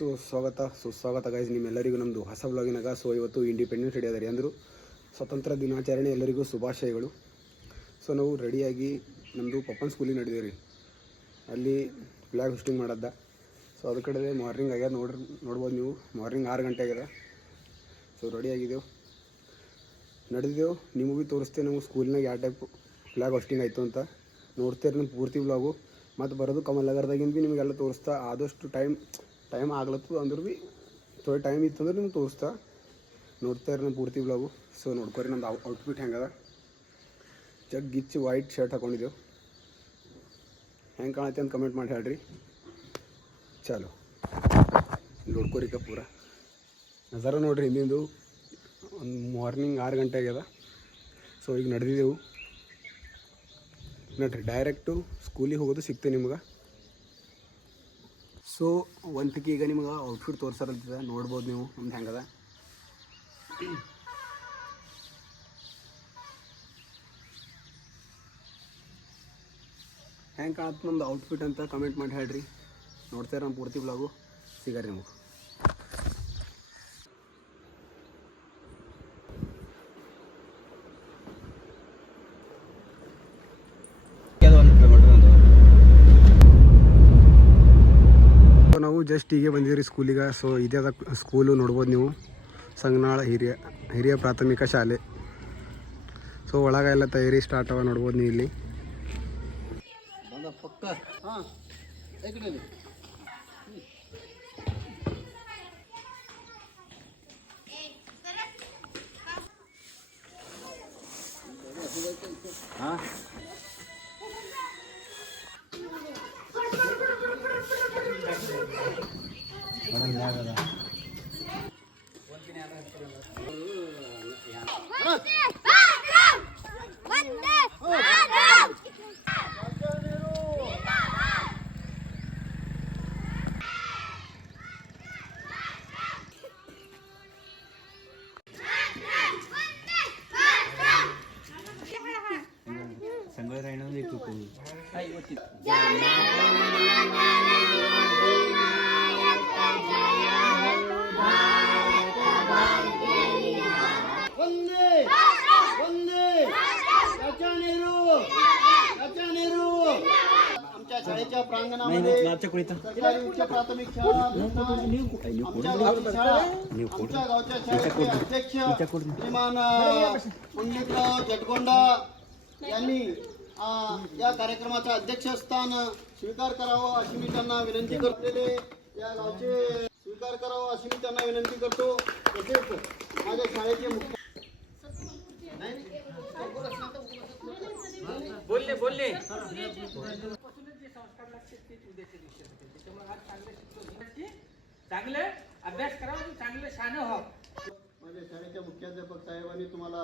ಸುಸ್ವಾಗತ ಗೈಸ್ ನಿಮ್ಮೆಲ್ಲರಿಗೂ ನಮ್ಮದು ಹೊಸ ಬ್ಲಾಗಿನಾಗ. ಸೊ ಇವತ್ತು ಇಂಡಿಪೆಂಡೆನ್ಸ್ ಡೇ ಅದ ರೀ, ಅಂದರು ಸ್ವತಂತ್ರ ದಿನಾಚರಣೆ. ಎಲ್ಲರಿಗೂ ಶುಭಾಶಯಗಳು. ಸೊ ನಾವು ರೆಡಿಯಾಗಿ ನಮ್ಮದು ಪಪ್ಪನ ಸ್ಕೂಲಿಗೆ ನಡೆದೇವೆ ರೀ. ಅಲ್ಲಿ ಫ್ಲ್ಯಾಗ್ ಹೋಸ್ಟಿಂಗ್ ಮಾಡದ್ದ. ಸೊ ಅದ್ರ ಕಡೆ ಮಾರ್ನಿಂಗ್ ಆಗ್ಯದ ನೋಡ್ಬೋದು ನೀವು. ಮಾರ್ನಿಂಗ್ 6 ಗಂಟೆ ಆಗ್ಯದ. ಸೊ ರೆಡಿಯಾಗಿದ್ದೆವು, ನಡೆದಿದ್ದೆವು. ನಿಮಗೂ ಭೀ ತೋರಿಸ್ತೇವೆ ನಾವು ಸ್ಕೂಲ್ನಾಗ ಯಾವ ಟೈಪ್ ಫ್ಲ್ಯಾಗ್ ಹೋಸ್ಟಿಂಗ್ ಆಯಿತು ಅಂತ. ನೋಡ್ತೀರಿ ನಮ್ಮ ಪೂರ್ತಿ ಬ್ಲಾಗು. ಮತ್ತು ಬರೋದು ಕಮಲನಗರದಾಗಿಂದ ಭೀ ನಿಮಗೆಲ್ಲ ತೋರಿಸ್ತಾ. ಆದಷ್ಟು ಟೈಮ್ ಆಗ್ಲತ್ತದ ಅಂದ್ರೆ ಭೀ ಥೋಡೆ ಟೈಮ್ ಇತ್ತು ಅಂದ್ರೆ ನಿಮ್ಗೆ ತೋರಿಸ್ತಾ. ನೋಡ್ತಾ ಇರಿ ನಮ್ಮ ಪೂರ್ತಿ ಬ್ಲಾಗು. ಸೊ ನೋಡ್ಕೊರಿ ನಮ್ದು ಔಟ್ಫಿಟ್ ಹೆಂಗದ. ಗಿಚ್ಚು ವೈಟ್ ಶರ್ಟ್ ಹಾಕೊಂಡಿದ್ದೆವು. ಹೆಂಗೆ ಕಾಣತ್ತೆ ಅಂತ ಕಮೆಂಟ್ ಮಾಡಿ ಹೇಳ್ರಿ. ಚಾಲು ನೋಡ್ಕೊರಿಕ ಪೂರ ನಜಾರ ನೋಡ್ರಿ. ಹಿಂದಿಂದು ಒಂದು ಮಾರ್ನಿಂಗ್ 6 ಗಂಟೆ ಆಗ್ಯದ. ಸೊ ಈಗ ನಡೆದಿದ್ದೆವು ನೋಡ್ರಿ. ಡೈರೆಕ್ಟು ಸ್ಕೂಲಿಗೆ ಹೋಗೋದು ಸಿಗ್ತೇವೆ ನಿಮ್ಗೆ. ಸೊ ಒಂದು ಪಿಕ್ ಈಗ ನಿಮ್ಗೆ ಔಟ್ಫಿಟ್ ತೋರ್ಸರಲ್ತದ, ನೋಡ್ಬೋದು ನೀವು ನಮ್ದು ಹೆಂಗದ. ಹೆಂಗೆ ಕಾಣತ್ತೆ ನಮ್ದು ಔಟ್ಫಿಟ್ ಅಂತ ಕಮೆಂಟ್ ಮಾಡಿ ಹೇಳ್ರಿ. ನೋಡ್ತಾರೆ ನಮ್ಮ ಪೂರ್ತಿ ಬ್ಲಾಗು. ಸಿಗರಿ ನಿಮಗೆ. ನಾವು ಜಸ್ಟ್ ಹೀಗೆ ಬಂದಿದ್ದೀರಿ ಸ್ಕೂಲಿಗೆ. ಸೊ ಇದೇ ಅದ ಸ್ಕೂಲು, ನೋಡ್ಬೋದು ನೀವು. ಸಂಗನಾಳ ಹಿರಿಯ ಪ್ರಾಥಮಿಕ ಶಾಲೆ. ಸೊ ಒಳಗೆ ಎಲ್ಲ ತಯಾರಿ ಸ್ಟಾರ್ಟ್ ಅವ, ನೋಡ್ಬೋದು ನೀವು ಇಲ್ಲಿ. शाळेच्या प्रांगणामध्ये जिल्हा उच्च प्राथमिक शाळा आमच्या गावच्या शाळेचे अध्यक्ष श्रीमान पंडितराव जटगोंडा यांनी या कार्यक्रमाचं अध्यक्षस्थान स्वीकार करावं अशी मी त्यांना विनंती करतेले. या गावचे स्वीकार करावं अशी मी त्यांना विनंती करतो. तसेच माझ्या शाळेचे मुख्य बोलले चांगले अभ्यास करावा, चांगले शाने व्हा. माझ्या शाळेच्या मुख्याध्यापक साहेबांनी तुम्हाला